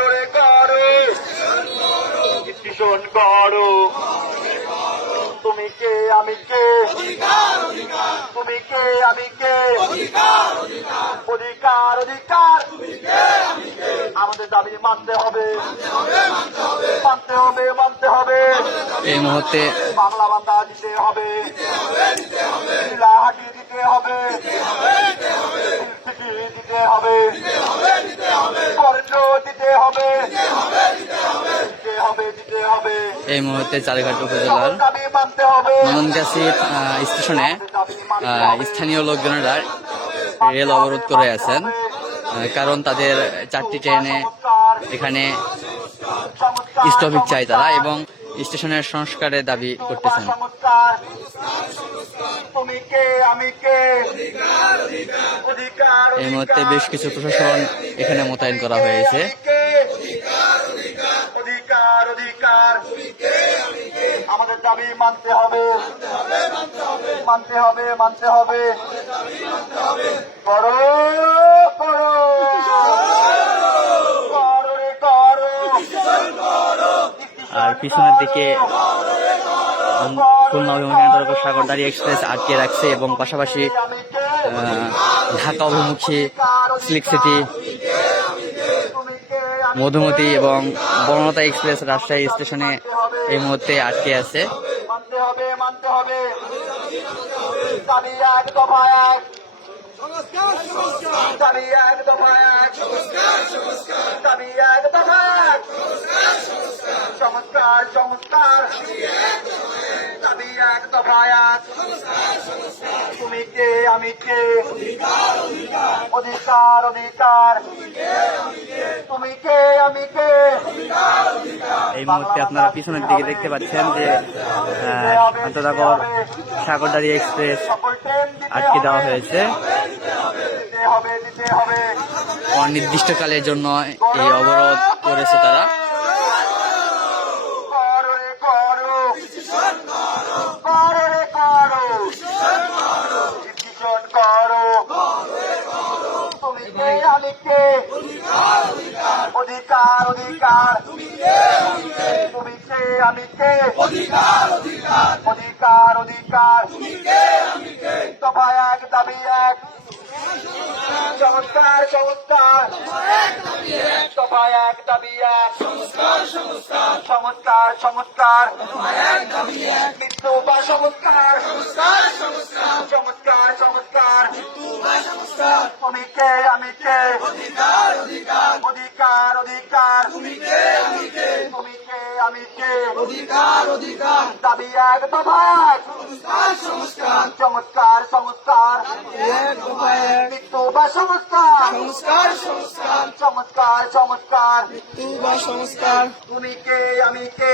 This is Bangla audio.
রে করো তুমি কে, আমি কে? তুমি কে, আমি কে? অধিকার অধিকার। আমাদের দাবি মানতে হবে মানতে হবে মানতে হবে এই মুহূর্তে বাংলা বান্দা দিতে হবে চিলাহাটি দিতে হবে সিটি দিতে হবে কর্ণ দিতে হবে দিতে হবে দিতে হবে এই মুহূর্তে চারিঘাট উপজেলার নন্দনগাছি স্টেশনে স্থানীয় লোকজনেরা রেল অবরোধ করে আছেন কারণ তাদের চারটি ট্রেনে এখানে স্টপিক চাই তারা এবং স্টেশনের সংস্কারের দাবি করতেছেন। এই মুহূর্তে বেশ কিছু প্রশাসন এখানে মোতায়েন করা হয়েছে অধিকার অধিকার আমাদের দাবি মানতে হবে। মানতে হবে মানতে হবে। করো করো। আর পিছনের দিকে খুলনা অভিমুখী আন্তর্জাতিক সাগরদারি এক্সপ্রেস আটকে রাখছে এবং পাশাপাশি ঢাকা অভিমুখী সিল্ক সিটি মধুমতি এবং বর্ণতা এক্সপ্রেস রাজশাহী স্টেশনে এই মুহূর্তে আটকে আছে। মানতে হবে এক তুমি কে আমি কে অধিকার অধিকার। তুমি কে, আমি কে? এই মুহূর্তে আপনারা পিছনের দিকে দেখতে পাচ্ছেন যে আন্তর্জাতিক সাগরদারি এক্সপ্রেস আটকে দেওয়া হয়েছে। অনির্দিষ্টকালের জন্য এই অবরোধ করেছে তারা করো রে করো করো রে করো স্টেশন করো তুমি কে আমি কে অধিকার অধিকার। তুমি কে, আমি কে? অধিকার অধিকার। দফা এক দাবি, এক। চমৎকার চমৎকার। দফা এক দাবি, এক। চমৎকার চমৎকার। মৃত্যু বা চমৎকার। চমৎকার চমৎকার। তুমি কে আমি কে অধিকার। অধিকার তুমি কে আমি কে দাবি এক দফা এক। চমৎকার চমৎকার। মৃত্যু বা সংস্কার। চমৎকার চমৎকার। তুমি কে আমি কে